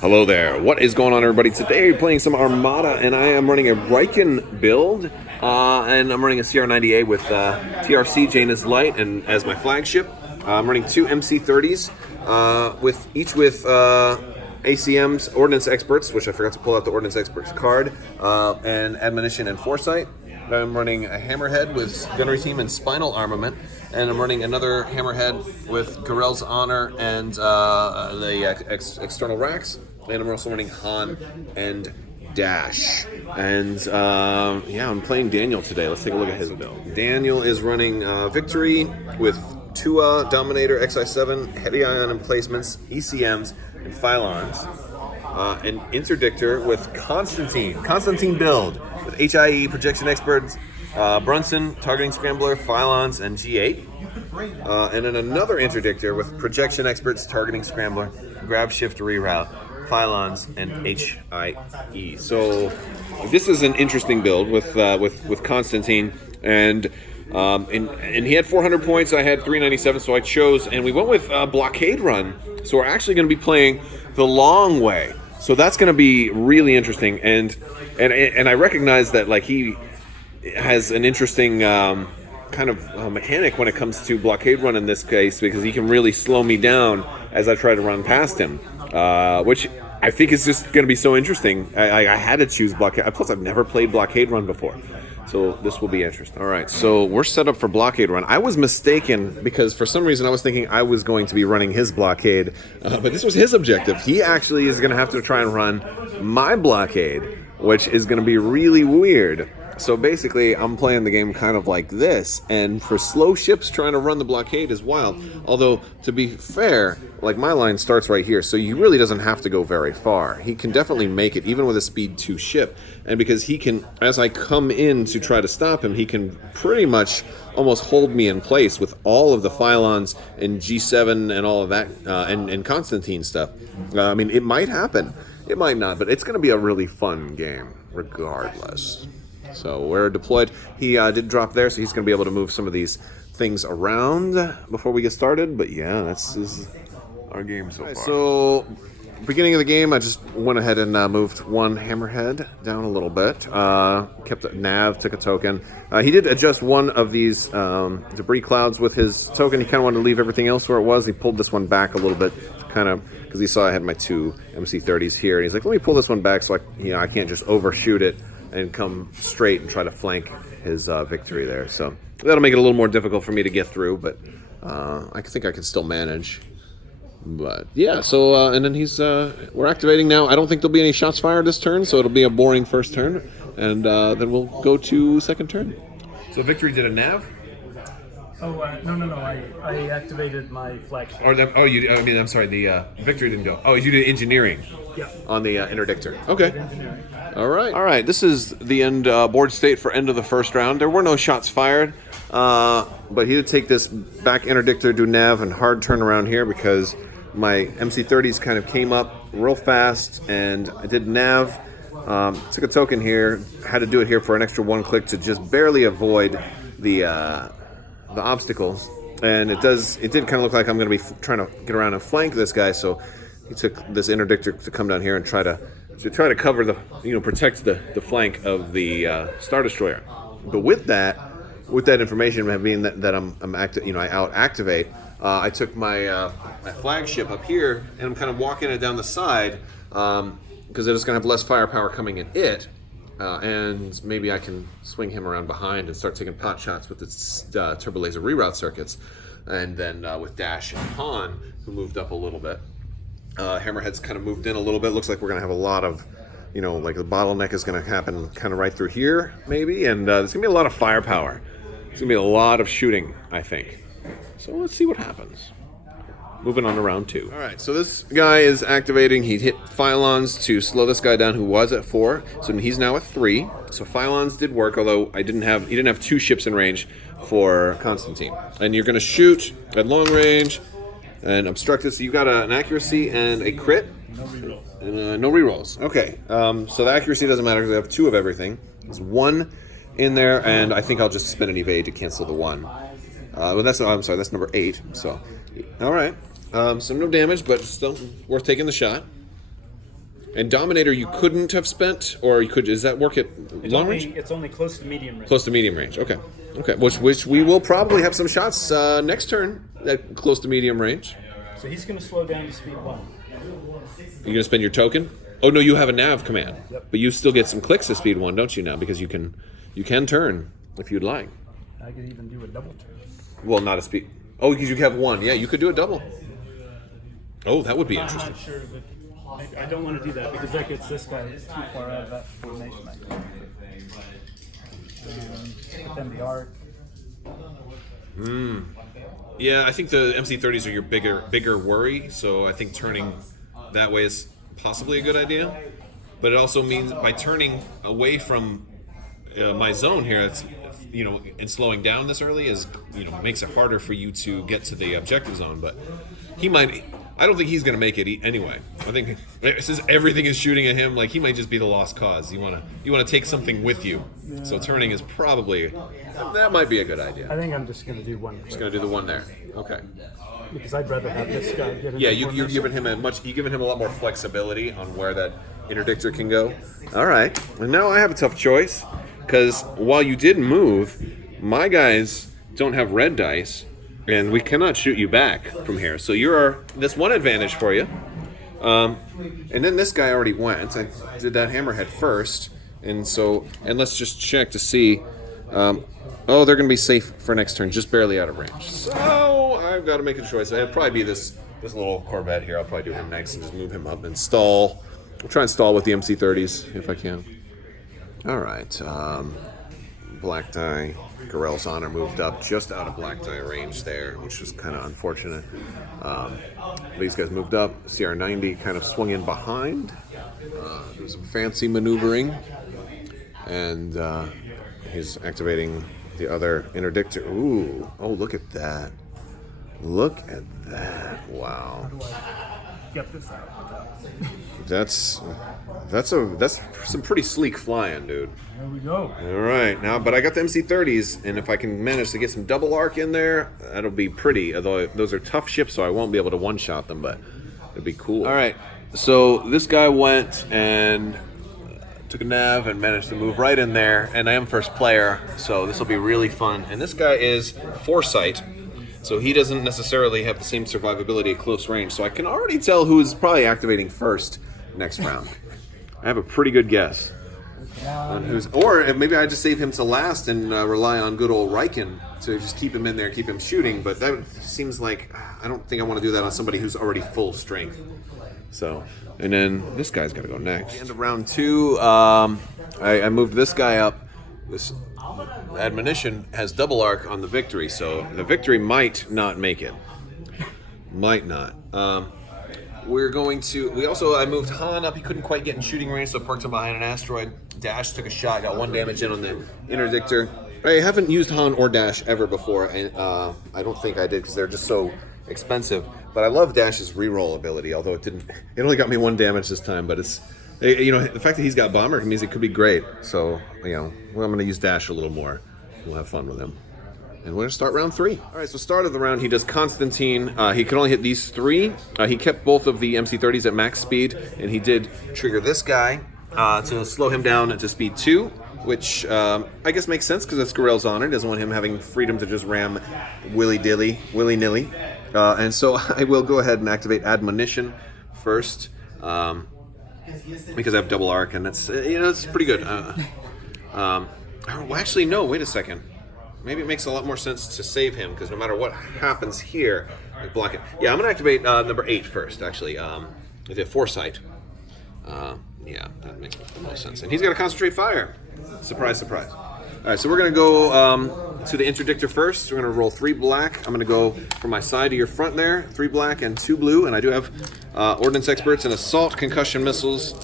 Hello there. What is going on, everybody? Today we're playing some Armada, and I am running a Riekien build, and I'm running a CR90A with TRC Jaina's Light and as my flagship. I'm running two MC30s, with ACMs, Ordnance Experts, which I forgot to pull out the Ordnance Experts card, and Admonition and Foresight. I'm running a Hammerhead with Gunnery Team and Spinal Armament, and I'm running another Hammerhead with Garel's Honor and the external racks, and I'm also running Han and Dash. And yeah, I'm playing Daniel today. Let's take a look at his build. Daniel is running Victory with Tua, Dominator, XI7, Heavy Ion Emplacements, ECMs, and Phylons. An Interdictor with Konstantine build with HIE, Projection Experts, Brunson, Targeting Scrambler, Phylons, and G8. And then another Interdictor with Projection Experts, Targeting Scrambler, Grab Shift Reroute, Phylons, and HIE. So this is an interesting build with Konstantine, and he had 400 points. I had 397, so I chose, and we went with Blockade Run. So we're actually going to be playing the long way. So that's going to be really interesting, and I recognize that like he has an interesting kind of mechanic when it comes to Blockade Run in this case, because he can really slow me down as I try to run past him, which I think is just going to be so interesting. I had to choose Blockade. Plus, I've never played Blockade Run before. So this will be interesting. All right, so we're set up for Blockade Run. I was mistaken because for some reason I was thinking I was going to be running his blockade, but this was his objective. He actually is going to have to try and run my blockade, which is going to be really weird. So basically, I'm playing the game kind of like this, and for slow ships, trying to run the blockade is wild. Although, to be fair, like my line starts right here, so he really doesn't have to go very far. He can definitely make it, even with a speed 2 ship. And because he can, as I come in to try to stop him, he can pretty much almost hold me in place with all of the Phylons and G7 and all of that, and Konstantine stuff. I mean, it might happen. It might not, but it's going to be a really fun game, regardless. So we're deployed. He did drop there, so he's going to be able to move some of these things around before we get started. But yeah, this is our game so far. So, beginning of the game, I just went ahead and moved one Hammerhead down a little bit. Kept a nav, took a token. He did adjust one of these debris clouds with his token. He kind of wanted to leave everything else where it was. He pulled this one back a little bit, kind of, because he saw I had my two MC30s here. And he's like, let me pull this one back so I can't just overshoot it and come straight and try to flank his Victory there. So that'll make it a little more difficult for me to get through, but I think I can still manage. But yeah, so and then we're activating now. I don't think there'll be any shots fired this turn, so it'll be a boring first turn, and then we'll go to second turn. So Victory did a nav? Oh, no. I activated my flagship. I'm sorry, the Victory didn't go. Oh, you did engineering. Yeah. On the interdictor. Okay. All right. This is the end board state for end of the first round. There were no shots fired, but he did take this back interdictor, do nav, and hard turn around here because my MC30s kind of came up real fast, and I did nav. Took a token here. Had to do it here for an extra 1 click to just barely avoid the obstacles, and it did kind of look like I'm going to be trying to get around and flank this guy. So he took this interdictor to come down here and try to cover protect the flank of the Star Destroyer. But with that information being that I'm active, I out activate. I took my flagship up here and I'm kind of walking it down the side because it is going to have less firepower coming in it. And maybe I can swing him around behind and start taking pot shots with its turbo laser reroute circuits. And then with Dash and Han, who moved up a little bit. Hammerhead's kind of moved in a little bit. Looks like we're going to have a lot of, like the bottleneck is going to happen kind of right through here, maybe. And there's going to be a lot of firepower. There's going to be a lot of shooting, I think. So let's see what happens. Moving on to round 2. All right, so this guy is activating. He hit Phylons to slow this guy down who was at 4. So he's now at 3. So Phylons did work, although he didn't have 2 ships in range for Konstantine. And you're going to shoot at long range and obstruct it. So you've got an accuracy and a crit. No rerolls. And no rerolls. Okay, so the accuracy doesn't matter because I have 2 of everything. There's 1 in there, and I think I'll just spin an evade to cancel the 1. That's number 8. So, all right. So no damage, but still worth taking the shot. And Dominator you couldn't have spent, or you could. Does that work at long range? It's only close to medium range. Close to medium range. Okay. Okay. Which we will probably have some shots next turn at close to medium range. So he's going to slow down to speed 1. You're going to spend your token? Oh no, you have a nav command. Yep. But you still get some clicks at speed 1, don't you now? Because you can turn if you'd like. I could even do a double turn. Well, not a speed. Oh, because you have 1. Yeah, you could do a double. Oh, that would be interesting. I'm not sure, but I don't want to do that because that gets this guy too far out of that formation. But then the arc. Yeah, I think the MC30s are your bigger worry, so I think turning that way is possibly a good idea. But it also means by turning away from my zone here, it's, and slowing down this early is, makes it harder for you to get to the objective zone. But I don't think he's going to make it anyway. I think since everything is shooting at him, like he might just be the lost cause. You want to take something with you. Yeah. So turning is probably that might be a good idea. I think I'm just going to do 1. Just going to do the 1 there. Okay. Because I'd rather have this guy get in. Yeah, you're giving him a lot more flexibility on where that interdictor can go. All right. And now I have a tough choice because while you did move, my guys don't have red dice. And we cannot shoot you back from here. So that's one advantage for you. And then this guy already went. I did that hammerhead first. And let's just check to see. They're going to be safe for next turn, just barely out of range. So I've got to make a choice. It'll probably be this little Corvette here. I'll probably do him next and just move him up and stall. I'll try and stall with the MC30s if I can. All right. Black die. Gorell's Honor moved up just out of black die range there, which was kind of unfortunate. These guys moved up. CR90 kind of swung in behind. Doing some fancy maneuvering. And he's activating the other interdictor. Ooh. Oh, look at that. Look at that. Wow. Get this out. That's some pretty sleek flying, dude. There we go. All right, but I got the MC30s, and if I can manage to get some double arc in there, that'll be pretty. Although those are tough ships, so I won't be able to one-shot them, but it'd be cool. All right, so this guy went and took a nav and managed to move right in there, and I am first player, so this will be really fun. And this guy is Foresight, so he doesn't necessarily have the same survivability at close range, so I can already tell who's probably activating first next round. I have a pretty good guess on who's, or maybe I just save him to last and rely on good old Riekien to just keep him in there, keep him shooting. But that seems like I don't think I want to do that on somebody who's already full strength. So, and then this guy's got to go next. At the end of round 2, I moved this guy up. This admonition has double arc on the victory, so the victory might not make it. Might not. I moved Han up. He couldn't quite get in shooting range, so I parked him behind an asteroid. Dash took a shot, got 1 damage in on the interdictor. I haven't used Han or Dash ever before, and I don't think I did because they're just so expensive. But I love Dash's reroll ability, although it only got me 1 damage this time, but it's, the fact that he's got bomber means it could be great. So, I'm going to use Dash a little more. We'll have fun with him. And we're going to start round 3. All right, so start of the round, he does Konstantine. He can only hit these 3. He kept both of the MC30s at max speed, and he did trigger this guy to slow him down to speed 2, which I guess makes sense because it's Gorell's Honor. He doesn't want him having freedom to just ram willy-nilly. And so I will go ahead and activate Admonition first because I have double arc, and it's pretty good. Actually, no, wait a second. Maybe it makes a lot more sense to save him, because no matter what happens here, I block it. Yeah, I'm going to activate number 8 first, actually. The Foresight. Yeah, that makes the most sense. And he's got to concentrate fire. Surprise, surprise. All right, so we're going to go to the interdictor first. We're going to roll 3 black. I'm going to go from my side to your front there. 3 black and 2 blue. And I do have ordnance experts and assault concussion missiles.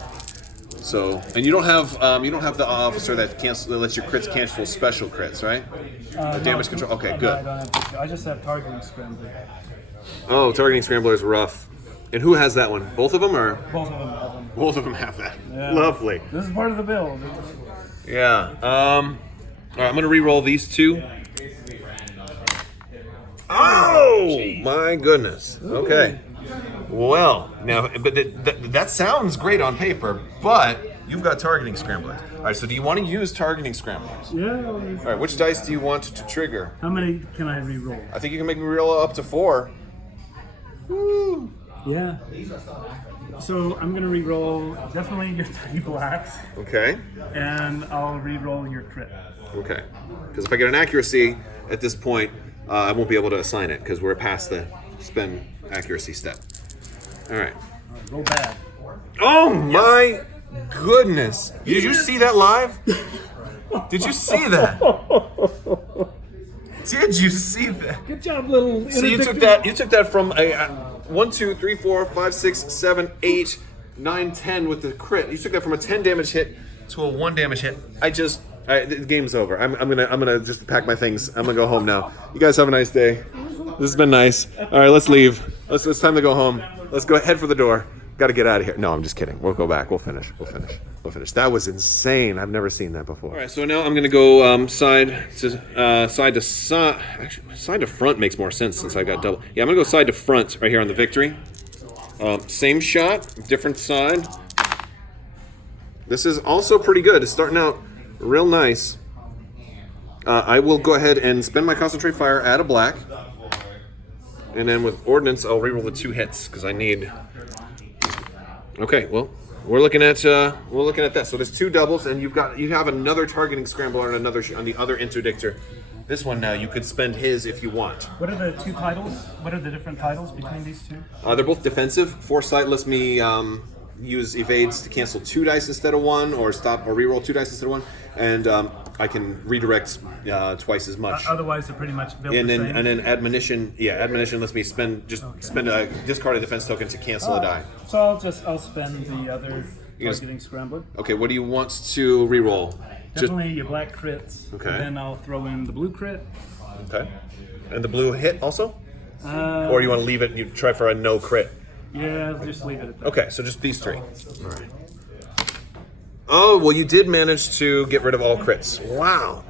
So, and you don't have the officer that lets your crits cancel special crits, right? Damage control. Okay, good. I just have targeting scrambler. Oh, targeting scrambler is rough. And who has that one? Both of them, or both of them have them? Both of them have that. Yeah. Lovely. This is part of the build. Yeah. All right, I'm gonna re-roll these 2. Oh my goodness. Okay. Well, now, but that sounds great on paper, but you've got targeting scramblers. All right, so do you want to use targeting scramblers? Yeah. All right, which dice do you want to trigger? How many can I re-roll? I think you can make me roll up to 4. Woo. Yeah. So I'm gonna re-roll definitely your 3 blacks, Okay. and I'll re-roll your crit. Okay. Because if I get an accuracy at this point, I won't be able to assign it because we're past the spend accuracy step. All right. Roll bad. Oh my goodness! Did you see that live? Did you see that? Did you see that? Good job, little. So you took that. You took that from a 1, 2, 3, 4, 5, 6, 7, 8, 9, 10 with the crit. You took that from a 10 damage hit to a 1 damage hit. The game's over. I'm gonna just pack my things. I'm gonna go home now. You guys have a nice day. This has been nice. All right, let's leave. It's time to go home. Let's go head for the door. Got to get out of here. No, I'm just kidding. We'll go back. We'll finish. That was insane. I've never seen that before. All right, so now I'm going to go side to side. Actually, side to front makes more sense since I've got double. Yeah, I'm going to go side to front right here on the victory. Same shot, different side. This is also pretty good. It's starting out real nice. I will go ahead and spend my concentrate fire, add a black. And then with ordnance, I'll reroll the 2 hits because I need. Okay, well, we're looking at that. So there's 2 doubles, and you have another targeting scrambler and another on the other interdictor. This one now you could spend his if you want. What are the 2 titles? What are the different titles between these 2? They're both defensive. Foresight lets me use evades to cancel 2 dice instead of 1, or stop or reroll 2 dice instead of 1, and I can redirect twice as much. Otherwise, they're pretty much built and the then same. and then admonition. Yeah, admonition lets me spend a discard a defense token to cancel a die. So I'll spend the other targeting scrambler. Okay, what do you want to reroll? Definitely your black crits. Okay. And then I'll throw in the blue crit. Okay. And the blue hit also? Or you want to leave it and you try for a no crit? Yeah, just leave it at that. Okay, so just these 3. All right. Oh, well, you did manage to get rid of all crits. Wow.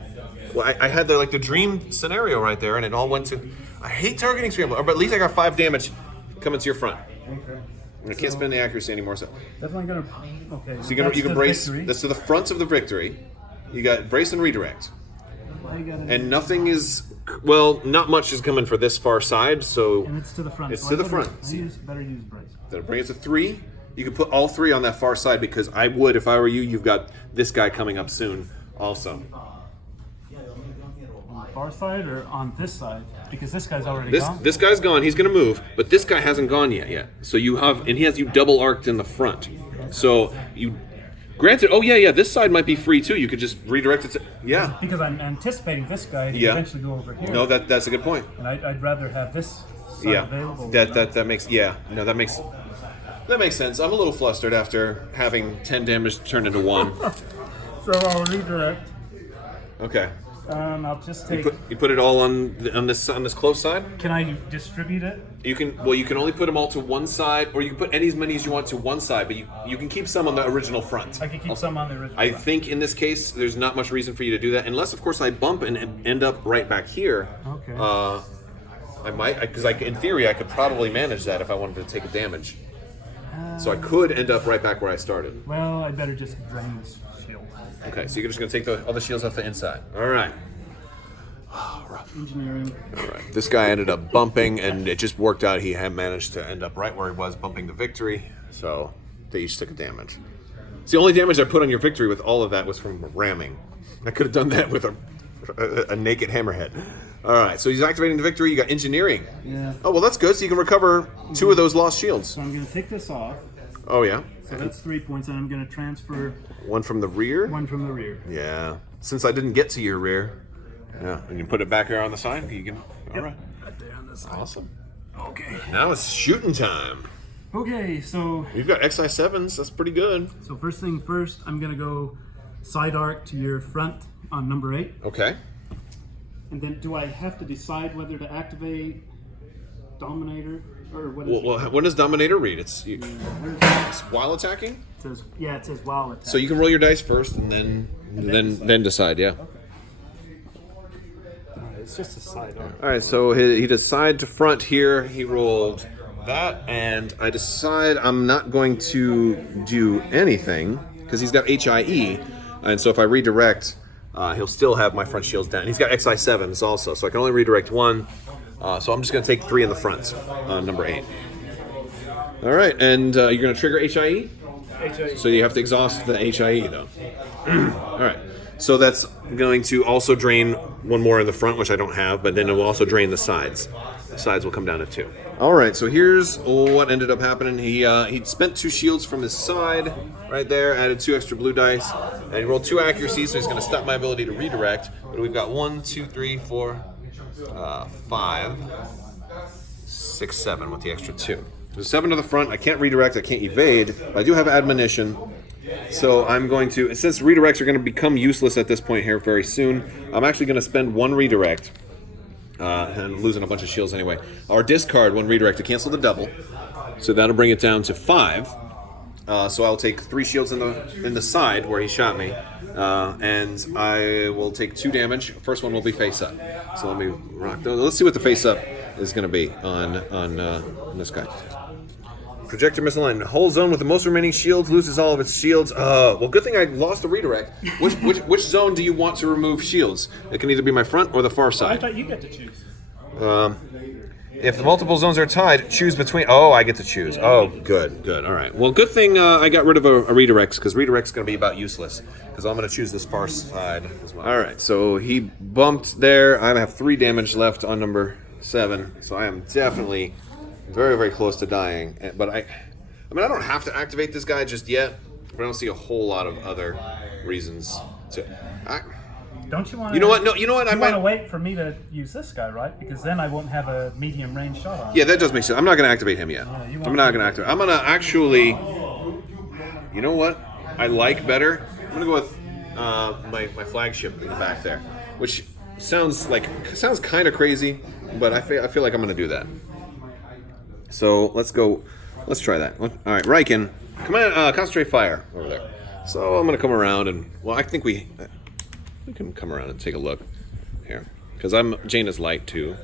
Well, I had the dream scenario right there, and it all went to. I hate targeting scrambler, but at least I got 5 damage coming to your front. Okay. And I can't spend the accuracy anymore, so. Definitely gonna. Okay. So you can brace. Victory. That's to the front of the victory. You got brace and redirect. And nothing is. Well, not much is coming for this far side, so. And it's to the front. It's so to the better front. Better use brace. That'll bring it to 3. You can put all 3 on that far side because I would, if I were you, you've got this guy coming up soon also. On the far side or on this side? Because this guy's already gone. This guy's gone. He's going to move, but this guy hasn't gone yet. So you have, and he has you double arced in the front. So you, granted, this side might be free too. You could just redirect it to, yeah. Because I'm anticipating this guy to eventually go over here. No, that's a good point. And I'd rather have this side available. That makes sense. I'm a little flustered after having 10 damage turned into 1. So I'll redirect. Okay. I'll just take. You put it all on this close side. Can I distribute it? You can. Well, you can only put them all to one side, or you can put as many as you want to one side. But you can keep some on the original front. I can keep some on the original. I front. think in this case, there's not much reason for you to do that, unless of course I bump and end up right back here. Okay. I might, because in theory I could probably manage that if I wanted to take a damage. So I could end up right back where I started. Well, I better just drain this shield. Okay, so you're just going to take all the shields off the inside. All right. Engineering. All right. This guy ended up bumping, and it just worked out. He had managed to end up right where he was, bumping the victory. So they each took a damage. It's the only damage I put on your victory with all of that was from ramming. I could have done that with a naked hammerhead. All right, so he's activating the victory. You got engineering. Yeah. Oh, well, that's good. So you can recover 2 of those lost shields. So I'm going to take this off. Oh, yeah? So that's 3 points, and I'm going to transfer 1 from the rear? 1 from the rear. Yeah. Since I didn't get to your rear. Yeah, and you put it back here on the side? You can. All right. Right there on this side. Awesome. Okay. Now it's shooting time. Okay, so You've got XI7s. That's pretty good. first thing first, I'm going to go side arc to your front on number 8. Okay. And then do I have to decide whether to activate Dominator or what is Well, when does Dominator read? It's while attacking? it? It says while attack. So you can roll your dice first and then decide, yeah. It's just a side arc. All right, so he does side to front here. He rolled that, and I decide I'm not going to do anything because he's got HIE, and so if I redirect, he'll still have my front shields down. He's got XI7s also, so I can only redirect one. So I'm just going to take 3 in the front on number 8. All right, and you're going to trigger HIE? HIE. So you have to exhaust the HIE, though. All right. So that's going to also drain one more in the front, which I don't have, but then it will also drain the sides. The sides will come down to 2. All right, so here's what ended up happening. He spent 2 shields from his side right there, added 2 extra blue dice, and he rolled 2 accuracy, so he's going to stop my ability to redirect. But we've got 1, 2, 3, 4, 5, 6, 7 with the extra 2. There's 7 to the front. I can't redirect. I can't evade. I do have admonition. So I'm going to, since redirects are going to become useless at this point here very soon, I'm actually going to spend 1 redirect. And losing a bunch of shields anyway. Or discard 1 redirect to cancel the double. So that'll bring it down to 5. So I'll take 3 shields in the side where he shot me. And I will take 2 damage. First one will be face up. So let me rock those. Let's see what the face up is going to be on this guy. Projector misalignment. Whole zone with the most remaining shields loses all of its shields. Well, good thing I lost the redirect. Which zone do you want to remove shields? It can either be my front or the far I side. thought you get to choose. If the multiple zones are tied, choose between. Oh, I get to choose. Oh, good. All right. Well, good thing I got rid of a redirects, because redirect's going to be about useless. Because I'm going to choose this far side as well. All right. So he bumped there. I have 3 damage left on number 7. So I am definitely very, very close to dying. But I don't have to activate this guy just yet. But I don't see a whole lot of other reasons to. Don't you want to? You know what? No, you know what? I want to wait for me to use this guy, right? Because then I won't have a medium range shot on. Yeah, that does make sense. I'm not going to activate him yet. Yeah, I'm not going to activate. I'm going to actually. You know what? I like better. I'm going to go with my flagship in the back there, which sounds kind of crazy, but I feel like I'm going to do that. So let's go. Let's try that. All right, Riekien, come on, concentrate fire over there. So I'm going to come around and I think we can come around and take a look here, because Jaina's light too.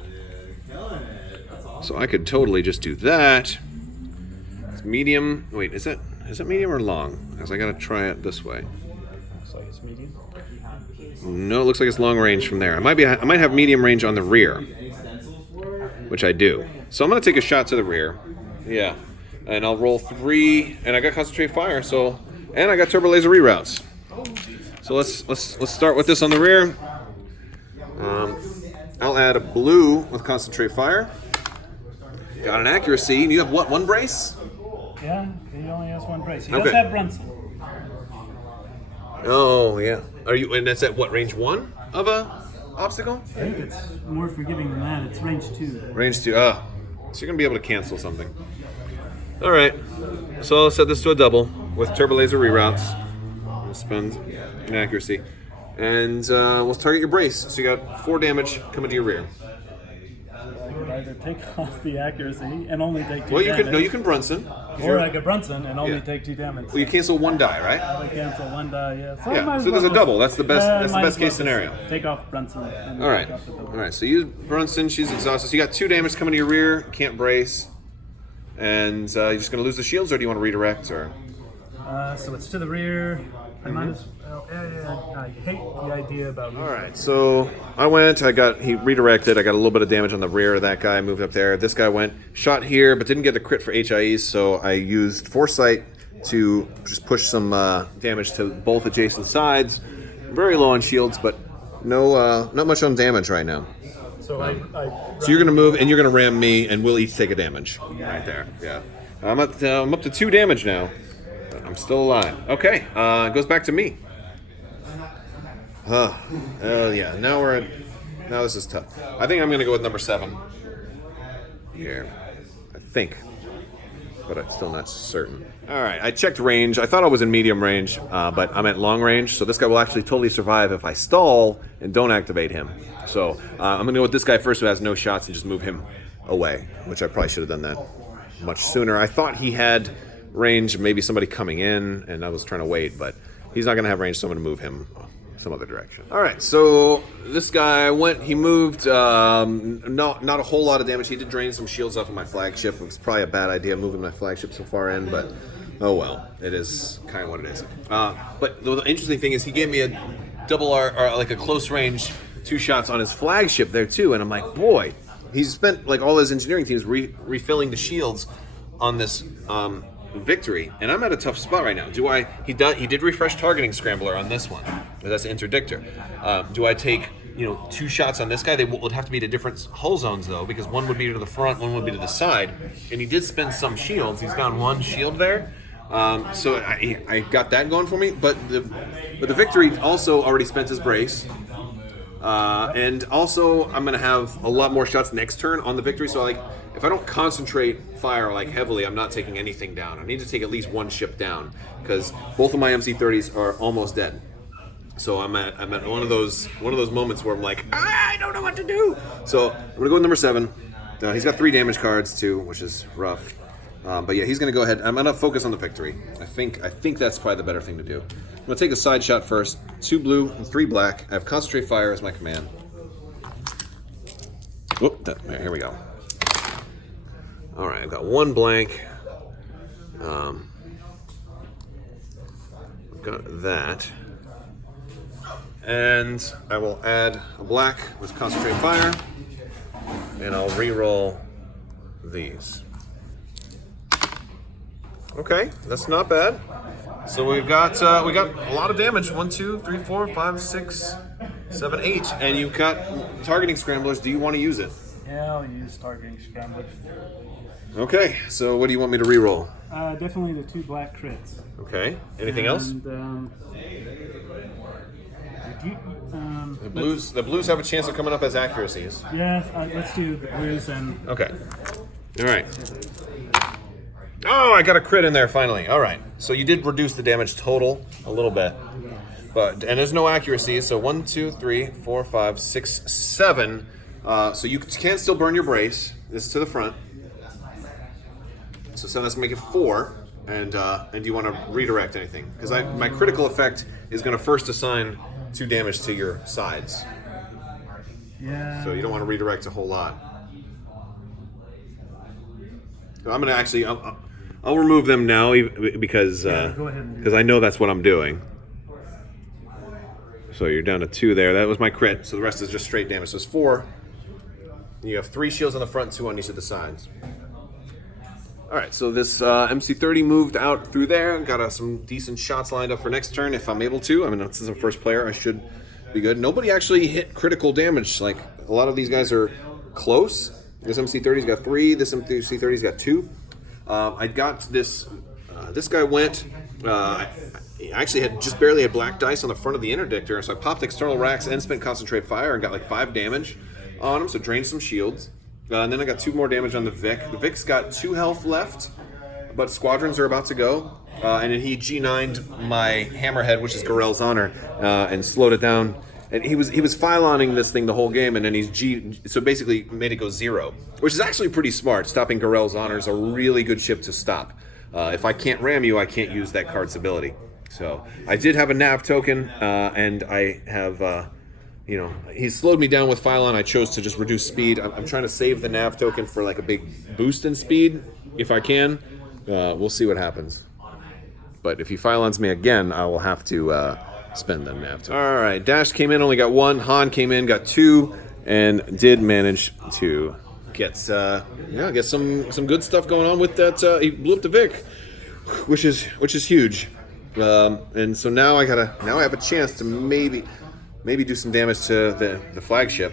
So I could totally just do that. It's medium. Wait, is that medium or long? Because I got to try it this way. Looks like it's medium. No, it looks like it's long range from there. I might have medium range on the rear, which I do. So I'm going to take a shot to the rear. Yeah. And I'll roll 3, and I got concentrate fire, and I got turbo laser reroutes. So let's start with this on the rear. I'll add a blue with concentrate fire. Got an accuracy. You have what, 1 brace? Yeah, he only has 1 brace. He Okay. does have Brunson. Oh yeah. And that's at what, range 1 of a obstacle? I think it's more forgiving than that. It's range 2. Range 2. So you're gonna be able to cancel something. All right. So I'll set this to a double with turbo laser reroutes. We'll spend an accuracy, and we'll target your brace. So you got 4 damage coming to your rear. I would either take off the accuracy and only take 2 Well, damage. you can Brunson. Or I could Brunson and only Yeah. take 2 damage. Well, you cancel 1 die, right? I cancel 1 die, yeah. So, I Yeah, might as so there's well a double. That's the best. That's the might best as well case scenario. just take off Brunson. And All right. take off the double. All right. So use Brunson. She's exhausted. So you got 2 damage coming to your rear. Can't brace. And you're just gonna lose the shields, or do you want to redirect? Or So it's to the rear. I might as well. I hate the idea about. all right. So I went. He redirected. I got a little bit of damage on the rear of that guy. Moved up there. This guy went shot here, but didn't get the crit for HIEs. So I used foresight to just push some damage to both adjacent sides. Very low on shields, but not much on damage right now. So So you're gonna move and you're gonna ram me, and we'll each take a damage right there. Yeah, I'm up to 2 damage now. But I'm still alive. Okay, it goes back to me. Yeah. Now this is tough. I think I'm gonna go with number 7 here. I think, but I'm still not certain. All right, I checked range. I thought I was in medium range, but I'm at long range. So this guy will actually totally survive if I stall and don't activate him. So I'm going to go with this guy first, who has no shots, and just move him away, which I probably should have done that much sooner. I thought he had range, maybe somebody coming in, and I was trying to wait, but he's not going to have range, so I'm going to move him some other direction. All right, so this guy he moved, not a whole lot of damage. He did drain some shields off of my flagship. It was probably a bad idea moving my flagship so far in, but oh well, it is kind of what it is. But the interesting thing is he gave me a double R, or like a close range 2 shots on his flagship there too, and I'm like, boy, he's spent like all his engineering teams refilling the shields on this victory, and I'm at a tough spot right now. He did refresh targeting scrambler on this one. That's an interdictor. Do I take 2 shots on this guy? They would have to be to different hull zones though, because one would be to the front, one would be to the side, and he did spend some shields. He's down 1 shield there. So I got that going for me, but the victory also already spent his brace, and also I'm gonna have a lot more shots next turn on the victory. So like, if I don't concentrate fire like heavily, I'm not taking anything down. I need to take at least 1 ship down because both of my MC30s are almost dead. So I'm at one of those moments where I'm like, I don't know what to do. So I'm gonna go with number 7. He's got 3 damage cards too, which is rough. But yeah, he's going to go ahead. I'm going to focus on the victory. I think that's probably the better thing to do. I'm going to take a side shot first. 2 blue and 3 black. I have concentrate fire as my command. Whoop! Here we go. All right, I've got 1 blank. I've got that, and I will add a black with concentrate fire, and I'll re-roll these. Okay, that's not bad. So we got a lot of damage. 1, 2, 3, 4, 5, 6, 7, 8, and you've got targeting scramblers. Do you want to use it? Yeah, I'll use targeting scramblers. Okay, so what do you want me to re-roll? Definitely the 2 black crits. Okay. Anything else? The blues have a chance of coming up as accuracies. Yeah, let's do the blues and. Okay. All right. Oh, I got a crit in there finally. All right. So you did reduce the damage total a little bit, and there's no accuracy. So 1, 2, 3, 4, 5, 6, 7. So you can still burn your brace. This is to the front. So 7, that's gonna make it 4. And do you want to redirect anything? Because my critical effect is going to first assign 2 damage to your sides. Yeah. So you don't want to redirect a whole lot. So I'm going to actually, I'll remove them now because go ahead and do I know that's what I'm doing. So you're down to 2 there. That was my crit. So the rest is just straight damage. So it's 4. You have 3 shields on the front, 2 on each of the sides. All right, so this MC30 moved out through there. Got some decent shots lined up for next turn if I'm able to. I mean, since I'm first player, I should be good. Nobody actually hit critical damage. Like, a lot of these guys are close. This MC30's got 3. This MC30's got 2. I got this. This guy went. I actually just barely had black dice on the front of the interdictor, so I popped external racks and spent concentrate fire and got like 5 damage on him. So drained some shields. And then I got 2 more damage on the Vic. The Vic's got 2 health left, but squadrons are about to go. And then he G9'd my Hammerhead, which is Garel's Honor, and slowed it down. And he was Phyloning this thing the whole game, and then so basically made it go 0, which is actually pretty smart. Stopping Garel's Honor is a really good ship to stop. If I can't ram you, I can't use that card's ability. So I did have a nav token, and I have... he slowed me down with Phylon. I chose to just reduce speed. I'm trying to save the nav token for like a big boost in speed, if I can. We'll see what happens. But if he Phylons me again, I will have to spend the nav token. All right, Dash came in, only got 1. Han came in, got 2, and did manage to get some good stuff going on with that. He blew up the Vic, which is huge. And so now I have a chance to maybe do some damage to the flagship,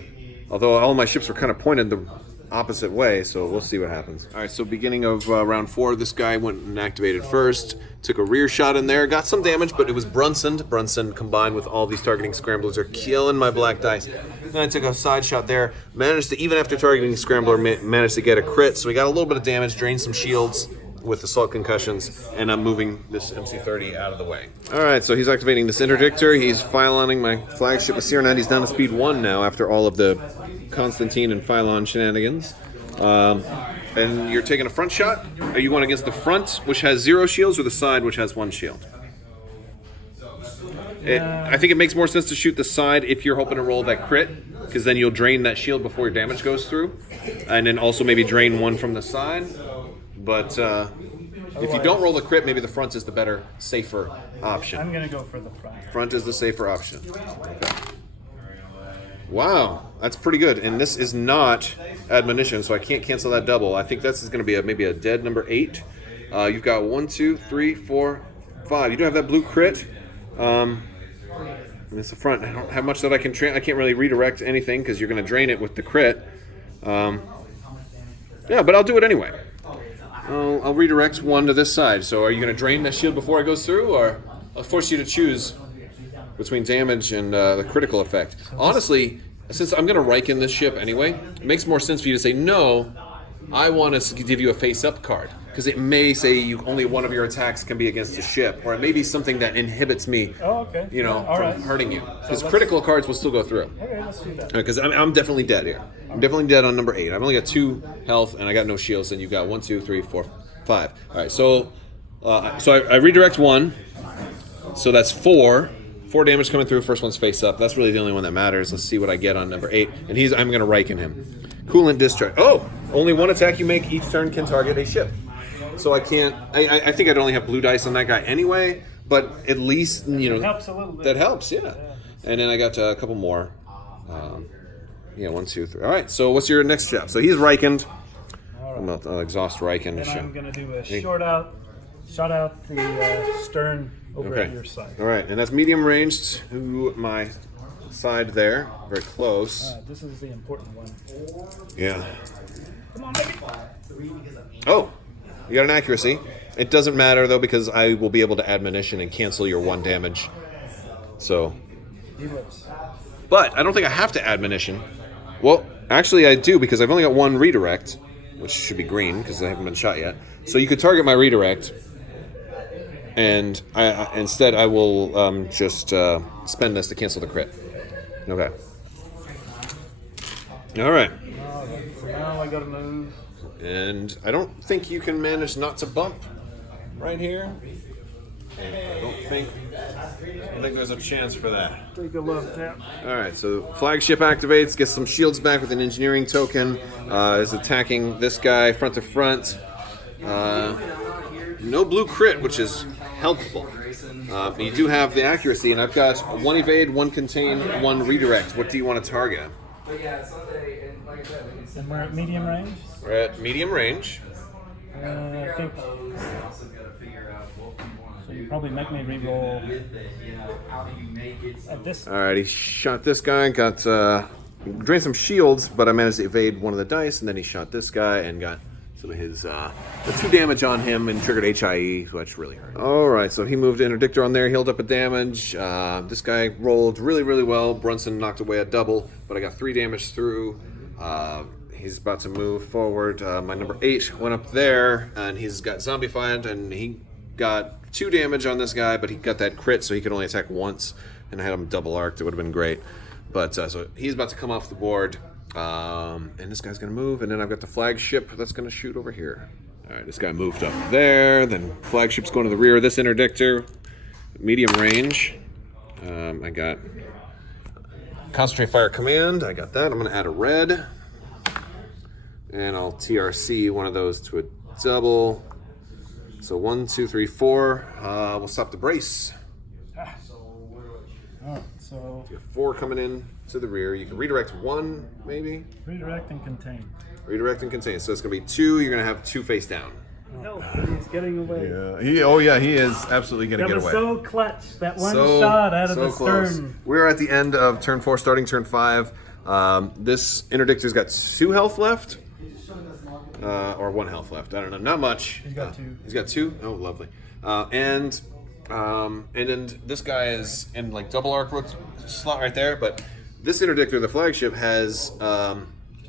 although all my ships were kind of pointed the opposite way, so we'll see what happens. All right, so beginning of round 4, this guy went and activated first, took a rear shot in there, got some damage, but it was Brunson. Brunson combined with all these targeting scramblers are killing my black dice. Then I took a side shot there, managed to, even after targeting scrambler, managed to get a crit, so we got a little bit of damage, drained some shields with assault concussions, and I'm moving this MC30 out of the way. All right, so he's activating this interdictor. He's Phyloning my flagship with Sierra 90. He's down to speed 1 now after all of the Konstantine and Phylon shenanigans. And you're taking a front shot? Are you going against the front, which has 0 shields, or the side, which has 1 shield? I think it makes more sense to shoot the side if you're hoping to roll that crit, because then you'll drain that shield before your damage goes through, and then also maybe drain one from the side. But if you don't roll the crit, maybe the front is the better, safer option. I'm gonna go for the front. Front is the safer option. Okay. Wow, that's pretty good. And this is not admonition, so I can't cancel that double. I think this is going to be maybe a dead number 8. You've got 1, 2, 3, 4, 5. You do have that blue crit. And it's the front. I don't have much that I can I can't really redirect anything because you're going to drain it with the crit. Yeah, but I'll do it anyway. I'll redirect 1 to this side. So are you going to drain that shield before it goes through, or I'll force you to choose between damage and the critical effect? Honestly, since I'm going to Riekien this ship anyway, it makes more sense for you to say, no, I want to give you a face-up card. Because it may say only one of your attacks can be against the ship, or it may be something that inhibits me, from hurting you. Because critical cards will still go through. Okay, let's do that. Because I'm definitely dead here. I'm definitely dead on number 8. I've only got 2 health, and I got no shields, and you've got 1, 2, 3, 4, 5. All right, so I redirect 1, so that's 4. 4 damage coming through. First one's face up. That's really the only one that matters. Let's see what I get on number 8. And I'm going to Riekien him. Coolant discharge. Oh, only 1 attack you make each turn can target a ship. So I can't. I think I'd only have blue dice on that guy anyway. But at least it helps a little bit. That helps, yeah. And then I got a couple more. 1, 2, 3. All right. So what's your next job? So he's Riekened. All right. I'll exhaust Riekien. And I'm going to do a shot out the stern over at your side. All right, and that's medium ranged to my side there, very close. This is the important one. Yeah. Come on, baby. Oh, you got an accuracy. It doesn't matter though because I will be able to admonition and cancel your 1 damage. So. He lives. But I don't think I have to admonition. Well, actually I do because I've only got 1 redirect, which should be green because I haven't been shot yet. So you could target my redirect. And instead, I will just spend this to cancel the crit. Okay. All right. So now I got to move. And I don't think you can manage not to bump right here. I don't think there's a chance for that. Take a left tap. All right. So flagship activates, gets some shields back with an engineering token. Is attacking this guy front to front. No blue crit, which is helpful. You do have the accuracy, and I've got 1 evade, 1 contain, 1 redirect. What do you want to target? And we're at medium range? We're at medium range. I think. So you probably make me re-roll at this. All right, he shot this guy, got drained some shields, but I managed to evade 1 of the dice, and then he shot this guy and got some of his the 2 damage on him and triggered HIE, which really hurt. All right, so he moved interdictor on there, healed up a damage. This guy rolled really, really well. Brunson knocked away a double, but I got 3 damage through. He's about to move forward. My number 8 went up there, and he's got zombified, and he got 2 damage on this guy, but he got that crit, so he could only attack once, and I had him double arced. It would have been great. But so he's about to come off the board. And this guy's going to move, and then I've got the flagship that's going to shoot over here. All right, this guy moved up there, then flagship's going to the rear of this interdictor. Medium range. I got concentrate fire command. I got that. I'm going to add a red. And I'll TRC one of those to a double. So 1, 2, 3, 4. We'll stop the brace. So you have 4 coming in to the rear. You can redirect 1, maybe. Redirect and contain. Redirect and contain. So it's going to be 2. You're going to have 2 face down. Oh, he's getting away. Yeah. He is absolutely going to get away. That was so clutch. That one shot out of the close. stern. We're at the end of turn 4, starting turn 5. This interdictor's got 2 health left. Or 1 health left. I don't know. Not much. He's got 2. He's got 2? Oh, lovely. And then this guy is in like double arc slot right there, but this interdictor, the flagship, has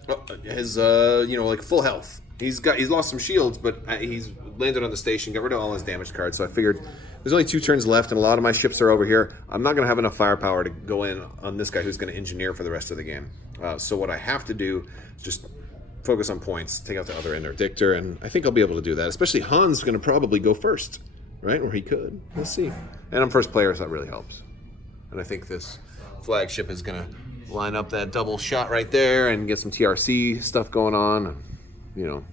like full health. He's lost some shields, but he's landed on the station, got rid of all his damage cards. So I figured there's only 2 turns left, and a lot of my ships are over here. I'm not going to have enough firepower to go in on this guy who's going to engineer for the rest of the game. So what I have to do is just focus on points, take out the other interdictor, and I think I'll be able to do that. Especially Han's going to probably go first. right? Or he could. Let's see. And I'm first player, so that really helps. And I think this flagship is going to line up that double shot right there and get some TRC stuff going on. You know.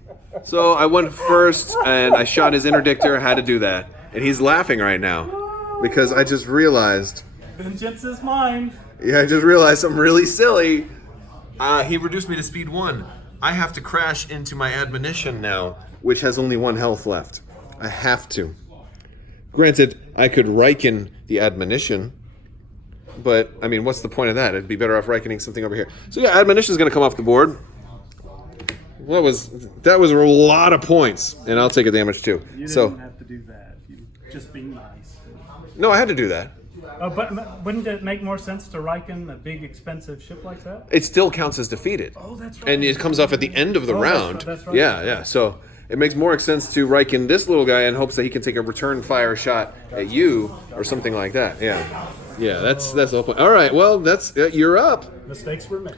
So I went first, and I shot his interdictor. Had to do that. And he's laughing right now because I just realized... Vengeance is mine. Yeah, I just realized something really silly. He reduced me to speed 1. I have to crash into my admonition now, which has only 1 health left. I have to. Granted, I could Riekien the admonition, but, I mean, what's the point of that? It'd be better off Rikening something over here. So yeah, admonition's going to come off the board. That was a lot of points, and I'll take a damage too. You didn't have to do that. You just being nice. No, I had to do that. But wouldn't it make more sense to Riekien a big, expensive ship like that? It still counts as defeated. Oh, that's right. And it comes off at the end of the round. That's right. Yeah. So it makes more sense to Riekien this little guy in hopes that he can take a return fire shot at you or something like that. Yeah. Yeah, that's the whole point. All right, well, that's you're up. Mistakes were made.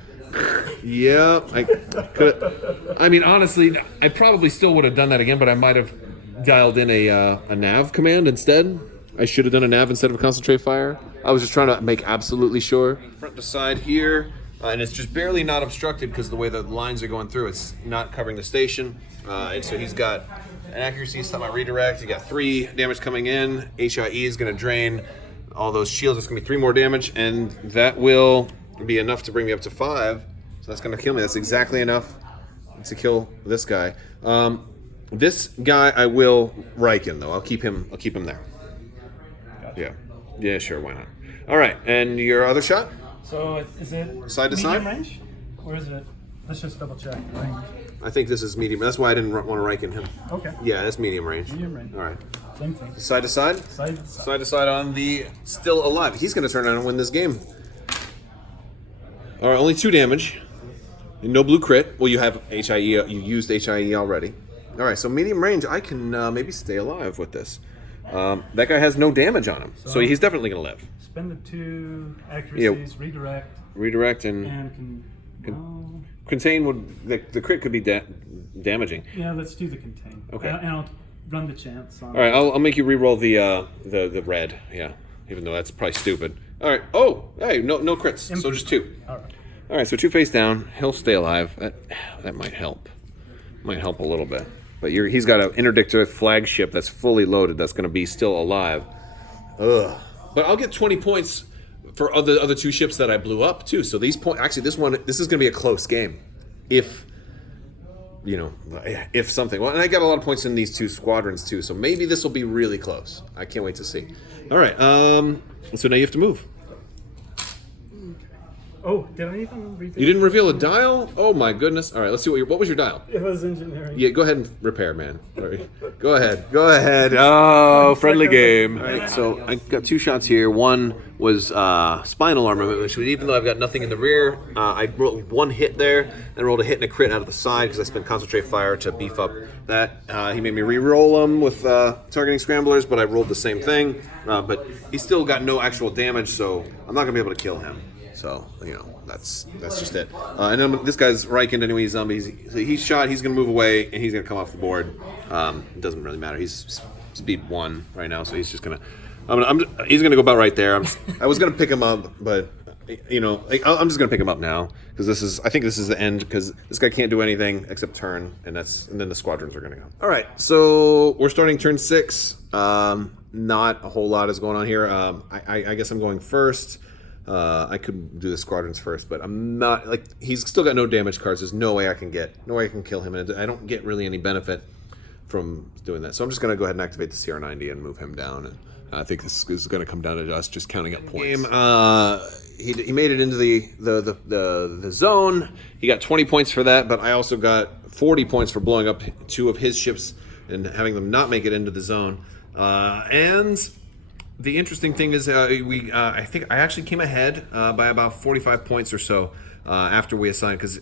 Yeah, I could. I mean, honestly, I probably still would have done that again, but I might have dialed in a nav command instead. I should have done a nav instead of a concentrate fire. I was just trying to make absolutely sure. Front to side here, and it's just barely not obstructed because the way the lines are going through, it's not covering the station. And so he's got an accuracy, semi redirect. He got 3 damage coming in. HIE is going to drain all those shields. It's going to be 3 more damage, and that will be enough to bring me up to 5. So that's going to kill me. That's exactly enough to kill this guy. This guy I will Riekien though. I'll keep him there. Gotcha. Yeah, sure. Why not? All right, and your other shot? So is it side to side range, or is it? Let's just double check. Range. I think this is medium. That's why I didn't want to Riekien him. Okay. Yeah, that's medium range. Medium range. All right. Same thing. Side to side? Side to side. Side to side on the still alive. He's going to turn around and win this game. All right, only 2 damage. No blue crit. Well, you have HIE. You used HIE already. All right, so medium range. I can maybe stay alive with this. That guy has no damage on him, so he's definitely going to live. Spend the 2 accuracies, redirect. Redirect and contain would the crit could be damaging. Yeah, let's do the contain. Okay. And I'll run the chance. All right, I'll make you re-roll the red. Yeah, even though that's probably stupid. All right. Oh, hey, no crits. So just 2. All right. So 2 face down. He'll stay alive. That might help. Might help a little bit. But he's got an interdictor flagship that's fully loaded. That's going to be still alive. Ugh. But I'll get 20 points for other 2 ships that I blew up too. So these points, actually, this is going to be a close game. If something. Well, and I got a lot of points in these 2 squadrons too. So maybe this will be really close. I can't wait to see. All right. So now you have to move. Oh, did I even reveal? You didn't reveal a dial? Oh my goodness! All right, let's see what was your dial? It was engineering. Yeah, go ahead and repair, man. Sorry. Go ahead. Oh, friendly game. All right, so I got 2 shots here. One was spinal armament, which even though I've got nothing in the rear, I rolled 1 hit there, then rolled a hit and a crit out of the side because I spent concentrate fire to beef up that. He made me re-roll them with targeting scramblers, but I rolled the same thing. But he still got no actual damage, so I'm not gonna be able to kill him. So, that's just it. And then this guy's Riekien anyway, he's zombies. He's shot, he's going to move away, and he's going to come off the board. It doesn't really matter. He's speed 1 right now, so he's just going to... he's going to go about right there. I was going to pick him up, but, I'm just going to pick him up now. Because I think this is the end, because this guy can't do anything except turn, and then the squadrons are going to go. All right, so we're starting turn 6. Not a whole lot is going on here. I guess I'm going first. I could do the squadrons first, but I'm not he's still got no damage cards. There's no way I can kill him, and I don't get really any benefit from doing that. So I'm just going to go ahead and activate the CR90 and move him down. And I think this is going to come down to us just counting up points. He made it into the zone. He got 20 points for that, but I also got 40 points for blowing up 2 of his ships and having them not make it into the zone. And the interesting thing is, I think I actually came ahead by about 45 points or so after we assigned, because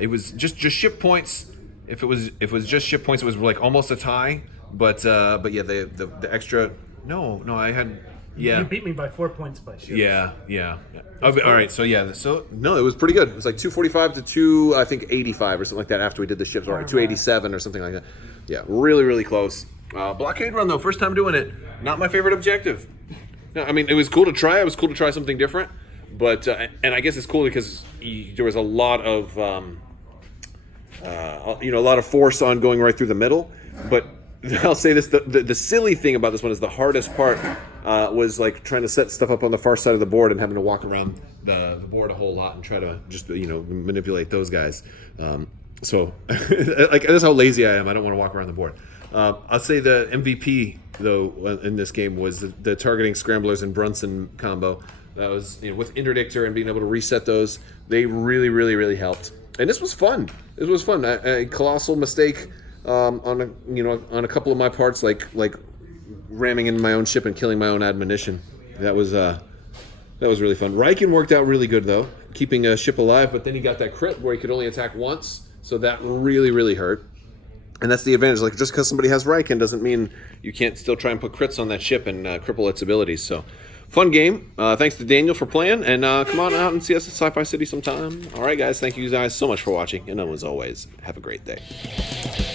it was just ship points. If it was just ship points, it was like almost a tie. But yeah, the extra. No, I had. Yeah. You beat me by 4 points by ship. Yeah. All right, so yeah, no, it was pretty good. It was like 245 to 85 or something like that after we did the ships. All right, 287 or something like that. Yeah, really, really close. Blockade Run, though, first time doing it, not my favorite objective. No, I mean, it was cool to try. It was cool to try something different. But, and I guess it's cool because there was a lot of, a lot of force on going right through the middle. But I'll say this, the silly thing about this one is the hardest part was like trying to set stuff up on the far side of the board and having to walk around the board a whole lot and try to just, manipulate those guys. So, like, that's how lazy I am. I don't want to walk around the board. I'll say the MVP, though, in this game was the targeting scramblers and Brunson combo. That was, with interdictor and being able to reset those, they really, really, really helped. And this was fun. This was fun. A colossal mistake on a couple of my parts, like ramming into my own ship and killing my own admonition. That was really fun. Riekien worked out really good, though, keeping a ship alive, but then he got that crit where he could only attack once, so that really, really hurt. And that's the advantage. Like, just because somebody has Riekien doesn't mean you can't still try and put crits on that ship and cripple its abilities. So, fun game. Thanks to Daniel for playing, and come on out and see us at Sci-Fi City sometime. All right, guys. Thank you guys so much for watching, and as always, have a great day.